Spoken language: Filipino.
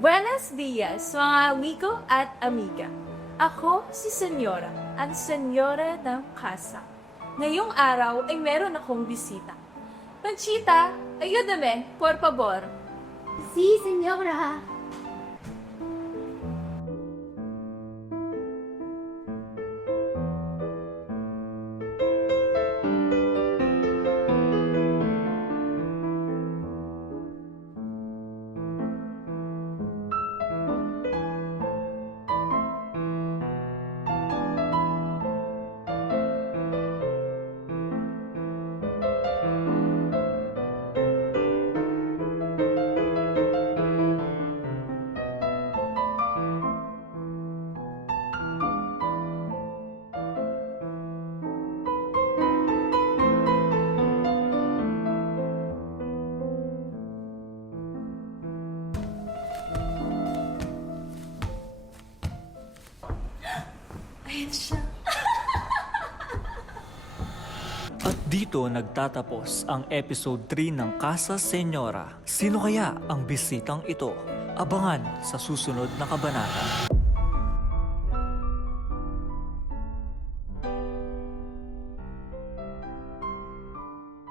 Buenos dias, mga amigo at amiga. Ako si Senyora, ang Senyora ng Casa. Ngayong araw ay meron akong bisita. Panchita, ayúdame, por favor. Sí, señora. Ayan. At dito nagtatapos ang episode 3 ng Casa Senyora. Sino kaya ang bisitang ito? Abangan sa susunod na kabanata.